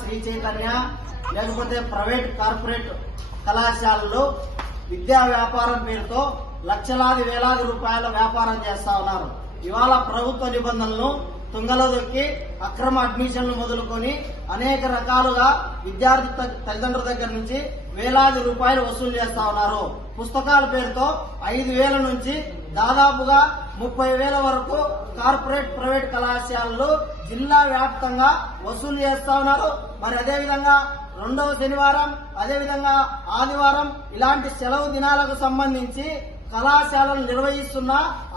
శ్రీ చైతన్య లేకపోతే private corporate కళాశాలలు విద్యా వ్యాపారం పేరుతో లక్షలాది వేలాది రూపాయల వ్యాపారం చేస్తా ఉన్నారు. ఇవాళ ప్రభుత్వ నిబంధనలు తుంగలో దొక్కి అక్రమ అడ్మిషన్లు మొదలుకొని అనేక రకాలుగా విద్యార్థి త- తల్లిదండ్రుల దగ్గర నుంచి వేలాది రూపాయలు వసూలు చేస్తా ఉన్నారు. పుస్తకాల పేరుతో ఐదు వేల నుంచి దాదాపుగా ముప్పై వేల వరకు కార్పొరేట్ ప్రైవేట్ కళాశాలలు జిల్లా వ్యాప్తంగా వసూలు చేస్తా ఉన్నారు. మరి అదేవిధంగా రెండవ శనివారం అదేవిధంగా ఆదివారం ఇలాంటి సెలవు దినాలకు సంబంధించి కళాశాలలు నిర్వహిస్తున్న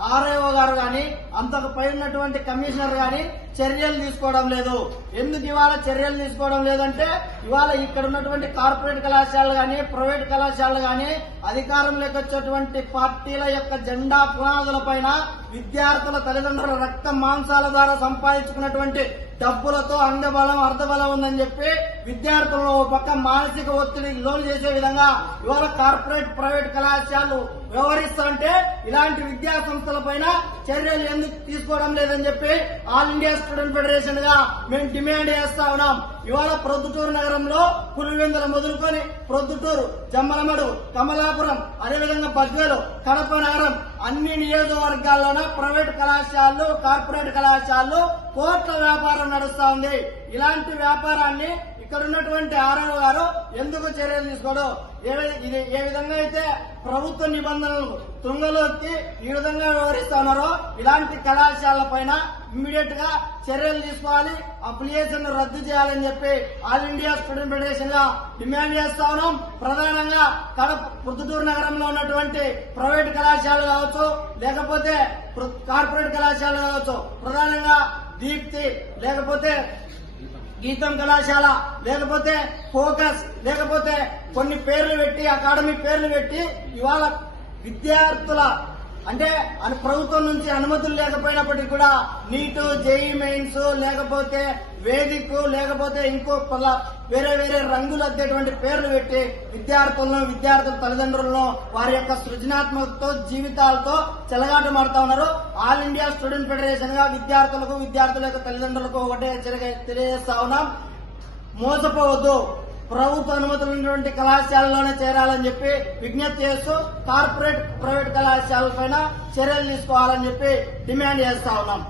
ఆర్ఐఓ గారు గాని అంతకు పై ఉన్నటువంటి కమిషనర్ గాని చర్యలు తీసుకోవడం లేదు. ఎందుకు ఇవాళ చర్యలు తీసుకోవడం లేదంటే ఇవాళ ఇక్కడ ఉన్నటువంటి కార్పొరేట్ కళాశాలలు గాని ప్రైవేట్ కళాశాలలు గాని అధికారంలోకి వచ్చేటువంటి పార్టీల యొక్క జెండా పునాదుల పైన విద్యార్థుల తల్లిదండ్రుల రక్త మాంసాల ద్వారా సంపాదించుకున్నటువంటి డబ్బులతో అంగబలం అర్ధబలం ఉందని చెప్పి విద్యార్థులను ఒక పక్క మానసిక ఒత్తిడికి లోను చేసే విధంగా ఇవాళ కార్పొరేట్ ప్రైవేట్ కళాశాలలు వ్యవహరిస్తుంటే ఇలాంటి విద్యా సంస్థల పైన చర్యలు ఎందుకు తీసుకోవడం లేదని చెప్పి ఆల్ ఇండియా స్టూడెంట్ ఫెడరేషన్గా మేము డిమాండ్ చేస్తా ఉన్నాం. ఇవాళ ప్రొద్దుటూరు నగరంలో పులివెందుల మొదలుకొని ప్రొద్దుటూరు జమ్మలమడు కమలాపురం అదేవిధంగా బజ్వేలు కడప నగరం అన్ని నియోజకవర్గాల్లోన ప్రైవేట్ కళాశాలలు కార్పొరేట్ కళాశాలలు కోట్ల వ్యాపారం నడుస్తా ఉంది ఇలాంటి వ్యాపారాన్ని ఇక్కడ ఉన్నటువంటి ఆర్ఓ గారు ఎందుకు చర్యలు తీసుకోడు? ఇది ఏ విధంగా అయితే ప్రభుత్వ నిబంధనలు తుంగలోకి ఈ విధంగా వివరిస్తున్నారో ఇలాంటి కళాశాలల పైన ఇమ్మీడియట్గా చర్యలు తీసుకోవాలి అప్లికేషన్ రద్దు చేయాలని చెప్పి ఆల్ ఇండియా స్టూడెంట్ ఫెడరేషన్గా డిమాండ్ చేస్తా ఉన్నాం. ప్రధానంగా కడప పుత్తూరు నగరంలో ఉన్నటువంటి ప్రైవేట్ కళాశాలలు కావచ్చు లేకపోతే కార్పొరేట్ కళాశాలలు కావచ్చు. ప్రధానంగా దీప్తి లేకపోతే గీతం కళాశాల లేకపోతే ఫోకస్ లేకపోతే కొన్ని పేర్లు పెట్టి అకాడమీ పేర్లు పెట్టి ఇవాళ విద్యార్థుల అంటే ప్రభుత్వం నుంచి అనుమతులు లేకపోయినప్పటికీ కూడా నీటు జేఈ మెయిన్స్ లేకపోతే వేదిక్ లేకపోతే ఇంకో వేరే వేరే రంగులు అద్దేటువంటి పేర్లు పెట్టి విద్యార్థులను విద్యార్థుల తల్లిదండ్రులను వారి యొక్క సృజనాత్మకతో జీవితాలతో చెలగాటమాడుతా ఉన్నారు. ఆల్ ఇండియా స్టూడెంట్ ఫెడరేషన్గా విద్యార్థులకు విద్యార్థుల యొక్క తల్లిదండ్రులకు ఒకటే తెలియజేస్తా ఉన్నాం. మోసపోవద్దు. ప్రభుత్వ అనుమతులు ఉన్నటువంటి కళాశాలలోనే చేరాలని చెప్పి విజ్ఞప్తి చేస్తూ కార్పొరేట్ ప్రైవేట్ కళాశాలపైన చర్యలు తీసుకోవాలని చెప్పి డిమాండ్ చేస్తా ఉన్నాం.